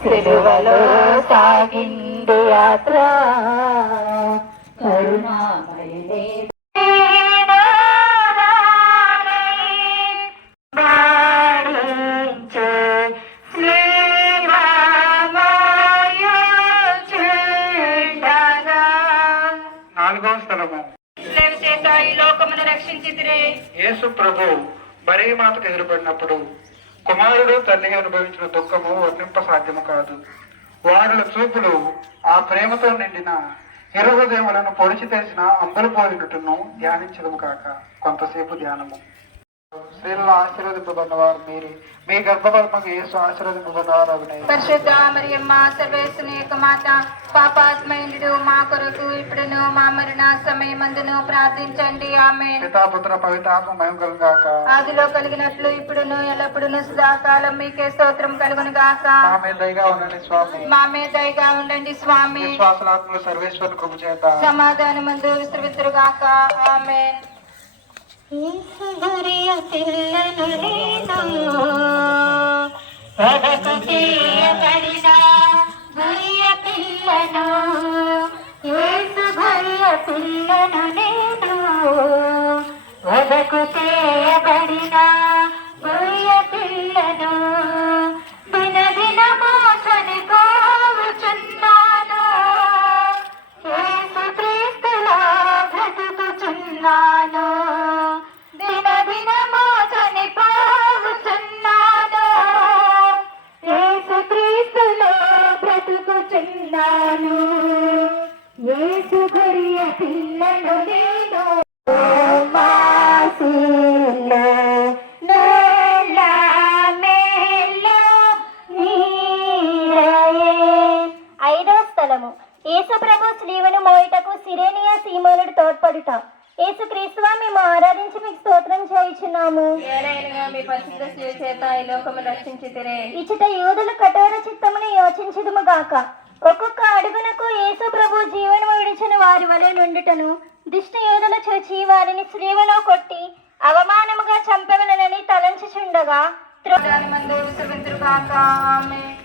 సిలువలో సాగింది యాత్ర కరుణామయుడే యేసు ప్రభు బరీ మాతకు ఎదురుపడినప్పుడు కుమారుడు తల్లి అనుభవించిన దుఃఖము వర్ణింప సాధ్యము కాదు. వారుల చూపులు ఆ ప్రేమతో నిండిన ఇరుహృదయములను పొడిచి తెరిచిన అందరు పోలినట్టును ధ్యానించడము కాక కొంతసేపు ధ్యానము. స్త్రీలలో ఆశీర్వదింపబడినవారు మీరే, మీ గర్భఫలముకు యేసు ఆశీర్వదింపబడినవారు అగునే. పరిశుద్ధ మరియమ్మ సర్వేశ్వరుని యొక్క మాత, పాపాత్మయుడు మా కొరకు ఇప్పుడును మా మరణ సమయమందును ప్రార్థించండి. ఆమేన్. పితాపుత్ర పవిత్రాత్మ మహిమ కలుగును గాక. ఆదిలో కలిగినట్లు ఇప్పుడును ఎల్లప్పుడూ సదాకాలం మీకే స్తోత్రం కలుగును గాక. మా మీద దయగా ఉండండి స్వామి. మా మీద దయగా ఉండండి స్వామి. విశ్వాసలాత్మలు సర్వేశ్వరుని కృప చేత సమాధానమందు విస్తృతురుగాక. ఆమేన్. గురియ పిల్లను నేను వదకు చేయబడిన గురియ పిల్లను, యేసు గురియ పిల్లను నేను వదకు చేయబడిన గురియ పిల్లను, దినదినము చనిపోవుచున్నాను, యేసు క్రీస్తులో బ్రతుకుచున్నాను, దినదినము చనిపోవుచున్నాను, యేసు క్రీస్తులో బ్రతుకుచున్నాను, యేసు గొర్రె పిల్లను నేను మాసిలో నేల మేలో నీరయే. 5వ స్థలము యేసు ప్రభు స్లీవను మోయుటకు సిరేనియా సీమోనుడు తోడ్పడుట. యేసు క్రీస్తువా మేము ఆరాధించి మీకు స్తోత్రం చేయుచున్నాము. మీ పరిశుద్ధ శిలువ చేత ఈ లోకము రక్షించితిరే. ఇచ్చట యూదుల కఠోర చిత్తమును యోచించుదుము గాక. ఒక్కొక్క అడుగునకు యేసు ప్రభు జీవను విడిచిన వారి వలె నుండుటను దుష్ట యూదుల చూచి వారిని స్లీవలో కొట్టి అవమానముగా చంపవలనని తలంచుచుండగా సమాధానమందు విస్తృతురుగాక. ఆమేన్.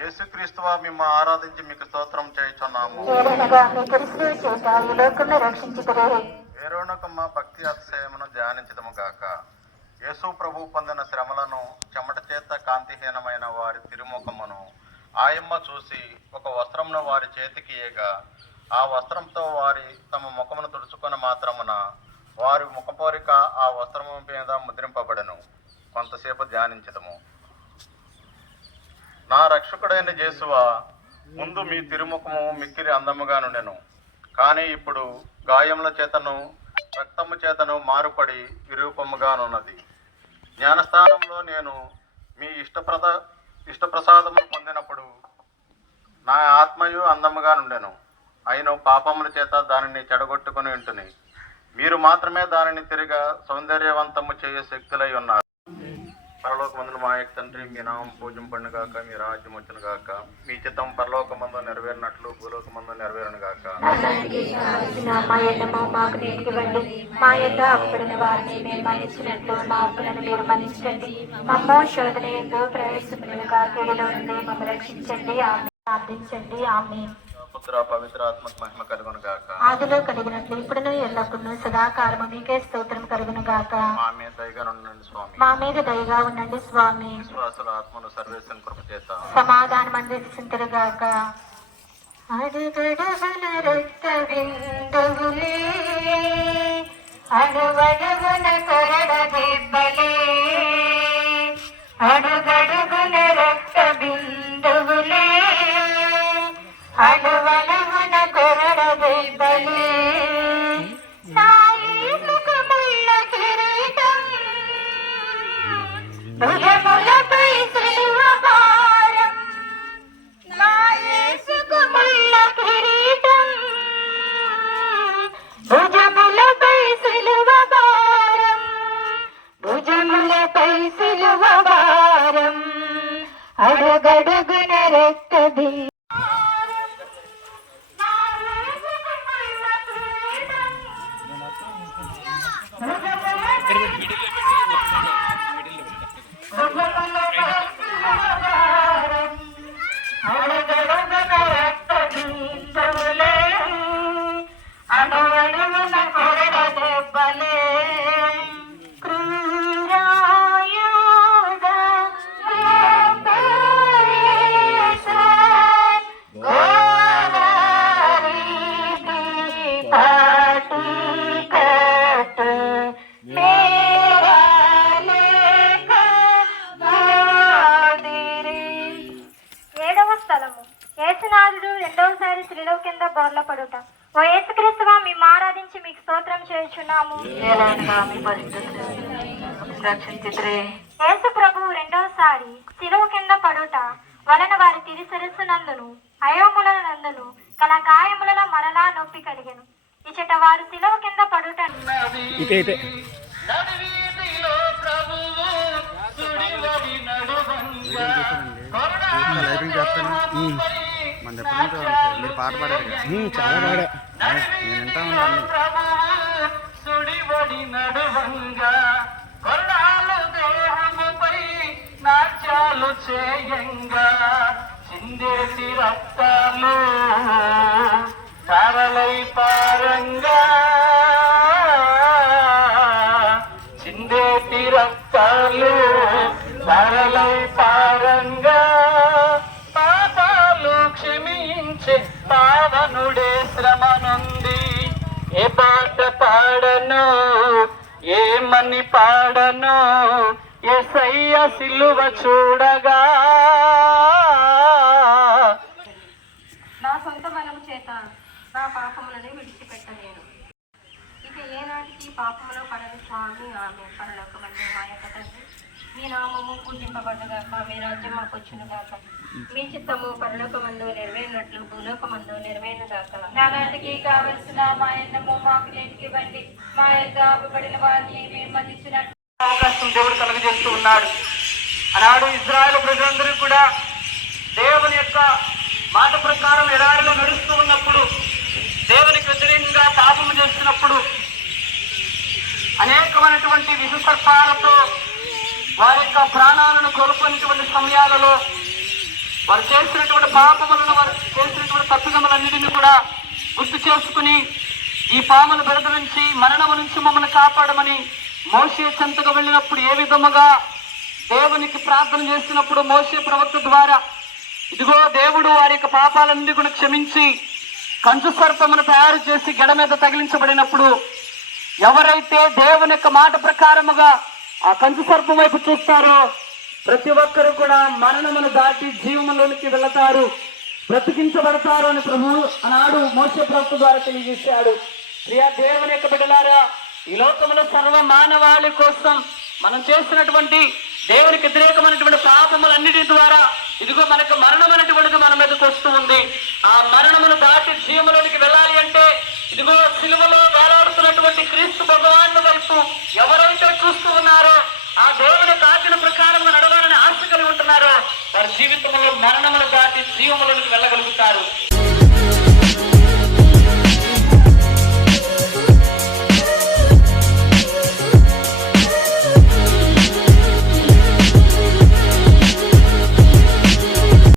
యేసుక్రీస్తువా మేము ఆరాధించి మీకు స్తోత్రం చేయుచున్నాము. వేరొనకమ్మ భక్తి అతిశయమును ధ్యానించదము గాక. యేసు ప్రభు పొందిన శ్రమలను, చెమట చేత కాంతిహీనమైన వారి తిరుముఖమును ఆయమ్మ చూసి ఒక వస్త్రమును వారి చేతికి ఇయ్యగా, ఆ వస్త్రంతో వారి తమ ముఖమును తుడుచుకున్న మాత్రమున వారి ముఖపోరిక ఆ వస్త్రము మీద ముద్రింపబడెను. కొంతసేపు ధ్యానించదము. నా రక్షకుడైన యేసువా, ముందు మీ తిరుముఖము మిక్కిలి అందముగా నుండెను, కానీ ఇప్పుడు గాయముల చేతను రక్తము చేతను మారుపడి విరూపముగానున్నది. జ్ఞానస్థానంలో నేను మీ ఇష్టప్రసాదము పొందినప్పుడు నా ఆత్మయు అందముగా నుండెను, అయిన పాపముల చేత దానిని చెడగొట్టుకుని ఉంటుని. మీరు మాత్రమే దానిని తిరిగా సౌందర్యవంతము చేయే శక్తులై ఉన్నారు. పరలోకమందున మా యొక్క తండ్రి, మీ నామం పూజింపబడును గాక, మీ రాజ్యం వచ్చును గాక, మీ చిత్తం పరలోకమందు నెరవేరినట్లు భూలోకమందు నెరవేరును గాక. మా ఎన్నమో మాకు నేర్పివ్వండి, మా యొక్క అప్పుడున్న వారిని మేము మన్నించినట్లు మా అప్పులను మీరు మన్నించండి. మమ్మో శోధన ఎందు ప్రవేశములుగా కీడులో నుండి మమ్మల్ని రక్షించండి, ఆమె ప్రార్థించండి. ఆమె పుత్ర పవిత్ర ఆత్మకు మహిమ కలుగును గాక. ఆదిలో కలిగినట్లు ఇప్పుడును ఎల్లప్పుడూ సదాకాలము మీకే స్తోత్రం కలుగును గాక. మా మీద దయగా ఉండండి స్వామి. మా మీద దయగా ఉండండి స్వామి. విశ్వాసుల ఆత్మను సర్వేశ్వరుని కృప చేత సమాధానం అందించుగాక. అడుగడుగున రక్త బిందువులే, అడుగడుగున కొరడ దెబ్బలే, అడుగడుగున రక్త బిందువులే, అడుగడుగున కొరడ దెబ్బలే, సాయిసుకు ముళ్ళ కిరీటం, భుజములపై సిలువ భారం, నా యేసుకు ముళ్ళ కిరీటం, భుజములపై సిలువ భారం, భుజములపై సిలువ భారం, అడుగడుగున రక్త బిందువులే. యేసునాథుడు రెండవసారి శ్రీలో కింద బోర్ల పడుట. ఓ యేసుక్రీస్తువా, మేము ఆరాధించి మీకు స్తోత్రం చేయుచున్నాము. యేసు ప్రభువు రెండవసారి శిలువ కింద పడుట వలన వారి తిరి శిరస్సునందును అయోముల నందును కల గాయములలో మరలా నొప్పి కలిగెను. ఇచ్చట వారు శిలువ కింద పడుట మన మీరు పాట పాడారు చాలా పాడా నేను వింటా ఉన్నాను. సుడివడి నడువంగా కొరడాలు దేహముపై నాట్యాలు చేయంగా, చిందేటి రక్తాలు తారలై పారంగా, చిందేటి రక్తాలు తారలై పారంగా, పాపాలు క్షమించే పావనుడే శ్రమ నుండి ఏ పాట పాడను, ఏమని పాడను, యేసయ్య సిలువ చూడగా. నా సొంత బలము చేత నా పాపములను విడిచిపెట్టలేను. ఇక ఏనాటికి పాపములో పడని స్వామి. ఆమె పరలోకమందు మా యొక్క తండ్రి, మీ నామము పూజింపబడుగాక, మీ రాజ్యం మాకు వచ్చునుగాక, మీ చిత్తము పరలోకమందు నెరవేరినట్లు భూలోకమందు నెరవేరుగాక. నానాటికి కావలసిన మా అన్నము మాకు నేర్పివ్వండి, మా యొక్క అవ్వబడిన వారిని మేము మన్నించినట్లు. అవకాశం దేవుడు కలుగజేస్తూ ఉన్నాడు. ఆనాడు ఇజ్రాయెల్ ప్రజలందరూ కూడా దేవుని యొక్క మాట ప్రకారం ఎడారిలో నడుస్తూ ఉన్నప్పుడు, దేవునికి వ్యతిరేకంగా పాపము చేస్తున్నప్పుడు, అనేకమైనటువంటి విషసర్పాలతో వారి యొక్క ప్రాణాలను కోల్పోయినటువంటి సమయాలలో వారు చేసినటువంటి పాపములను, వారు చేసినటువంటి తప్పిదములన్నిటిని కూడా గుర్తు చేసుకుని, ఈ పాముల బెడద నుంచి, మరణము నుంచి మమ్మల్ని కాపాడమని మోషే చెంతకు వెళ్ళినప్పుడు ఏ విధముగా దేవునికి ప్రార్థన చేసినప్పుడు మోషే ప్రవక్త ద్వారా, ఇదిగో దేవుడు వారి యొక్క పాపాలన్నీ కూడా క్షమించి కంచు సర్పమును తయారు చేసి గడ మీద తగిలించబడినప్పుడు, ఎవరైతే దేవుని యొక్క మాట ప్రకారముగా ఆ కంచు సర్పం వైపు చూస్తారో ప్రతి ఒక్కరు కూడా మరణమును దాటి జీవములోనికి వెళతారు. బ్రతికించబడతారు అని ప్రభు ఆనాడు మోసే ప్రవక్త ద్వారా తెలియజేశాడు. ప్రియా దేవుని యొక్క బిడ్డలారా, ఈ లోకంలో సర్వ మానవాళి కోసం మనం చేసినటువంటి దేవునికి వ్యతిరేకమైనటువంటి పాపములన్నిటి ద్వారా ఇదిగో మనకు మరణం అనేటువంటిది మన మీదకి వస్తూ ఉంది. ఆ మరణమును దాటి జీవములోనికి వెళ్ళాలి అంటే ఇదిగో సిలువలో వేలాడుతున్నటువంటి క్రీస్తు భగవాను వైపు ఎవరైతే చూస్తూ ఉన్నారో, ఆ దేవుని ఆజ్ఞల ప్రకారం నడవాలని ఆశ కలిగి ఉంటున్నారో, వారి జీవితంలో మరణమును దాటి జీవములోనికి వెళ్ళగలుగుతారు.